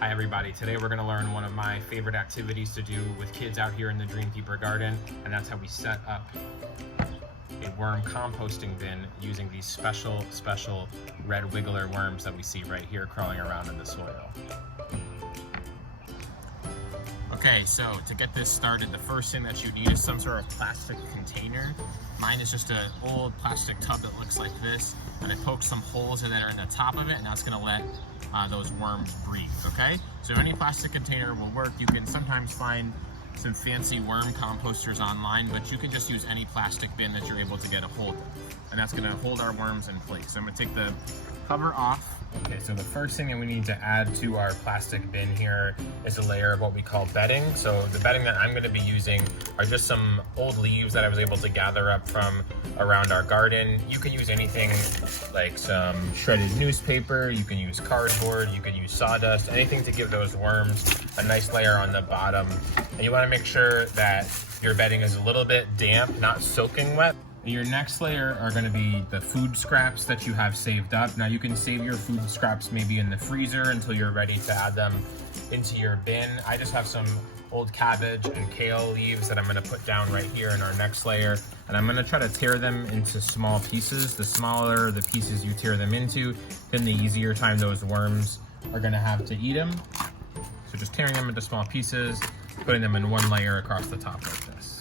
Hi everybody, today we're going to learn one of my favorite activities to do with kids out here in the Dream Keeper garden, and that's how we set up a worm composting bin using these special red wiggler worms that we see right here crawling around in the soil. Okay, so to get this started, the first thing that you need is some sort of plastic container. Mine is just an old plastic tub that looks like this, and I poked some holes that are in the top of it, and that's gonna let those worms breathe, okay? So any plastic container will work. You can sometimes find some fancy worm composters online, but you can just use any plastic bin that you're able to get a hold of. And that's gonna hold our worms in place. So I'm gonna take the cover off. Okay, so the first thing that we need to add to our plastic bin here is a layer of what we call bedding. So the bedding that I'm gonna be using are just some old leaves that I was able to gather up from around our garden. You can use anything like some shredded newspaper, you can use cardboard, you can use sawdust, anything to give those worms a nice layer on the bottom. And you wanna make sure that your bedding is a little bit damp, not soaking wet. Your next layer are going to be the food scraps that you have saved up. Now you can save your food scraps maybe in the freezer until you're ready to add them into your bin. I just have some old cabbage and kale leaves that I'm going to put down right here in our next layer. And I'm going to try to tear them into small pieces. The smaller the pieces you tear them into, then the easier time those worms are going to have to eat them. So just tearing them into small pieces, putting them in one layer across the top like this.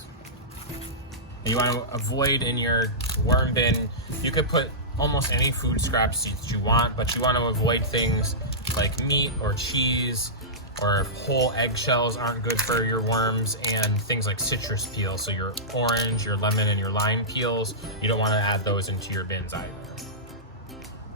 You want to avoid in your worm bin, you could put almost any food scraps that you want, but you want to avoid things like meat or cheese, or whole eggshells aren't good for your worms, and things like citrus peel. So your orange, your lemon, and your lime peels, you don't want to add those into your bins either.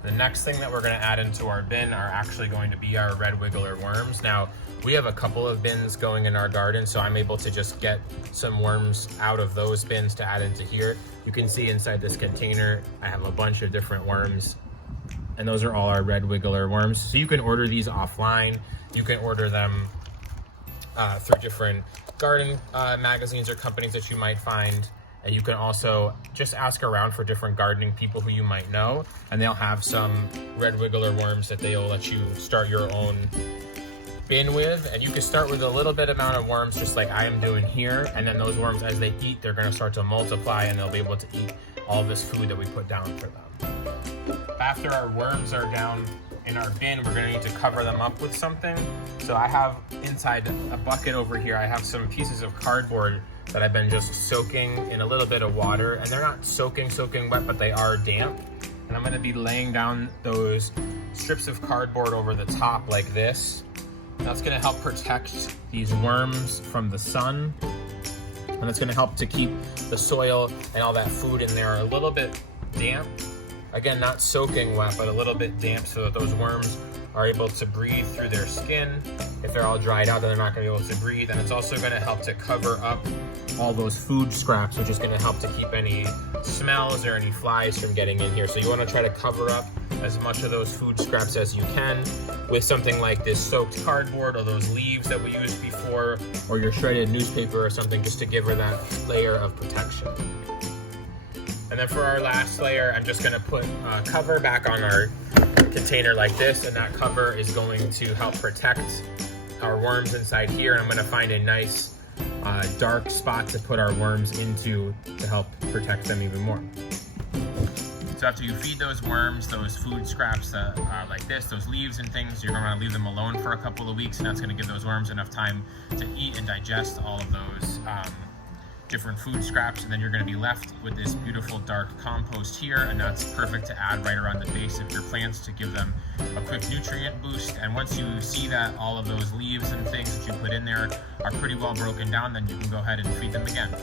The next thing that we're going to add into our bin are actually going to be our red wiggler worms. Now, we have a couple of bins going in our garden, so I'm able to just get some worms out of those bins to add into here. You can see inside this container, I have a bunch of different worms, and those are all our red wiggler worms. So you can order these offline. You can order them through different garden magazines or companies that you might find. And you can also just ask around for different gardening people who you might know, and they'll have some red wiggler worms that they'll let you start your own bin with. And you can start with a little bit amount of worms, just like I am doing here, and then those worms, as they eat, they're gonna start to multiply, and they'll be able to eat all this food that we put down for them. After our worms are down in our bin, we're gonna need to cover them up with something. So I have inside a bucket over here, I have some pieces of cardboard that I've been just soaking in a little bit of water, and they're not soaking wet, but they are damp. And I'm gonna be laying down those strips of cardboard over the top like this. That's gonna help protect these worms from the sun, and it's gonna help to keep the soil and all that food in there a little bit damp. Again, not soaking wet, but a little bit damp, so that those worms are able to breathe through their skin. If they're all dried out, then they're not gonna be able to breathe. And it's also gonna help to cover up all those food scraps, which is gonna help to keep any smells or any flies from getting in here. So you wanna try to cover up as much of those food scraps as you can with something like this soaked cardboard, or those leaves that we used before, or your shredded newspaper or something, just to give her that layer of protection. And then for our last layer, I'm just gonna put a cover back on our container like this, and that cover is going to help protect our worms inside here. And I'm gonna find a nice dark spot to put our worms into to help protect them even more. So after you feed those worms those food scraps like this, those leaves and things, you're gonna leave them alone for a couple of weeks, and that's gonna give those worms enough time to eat and digest all of those different food scraps. And then you're gonna be left with this beautiful dark compost here, and that's perfect to add right around the base of your plants to give them a quick nutrient boost. And once you see that all of those leaves and things that you put in there are pretty well broken down, then you can go ahead and feed them again.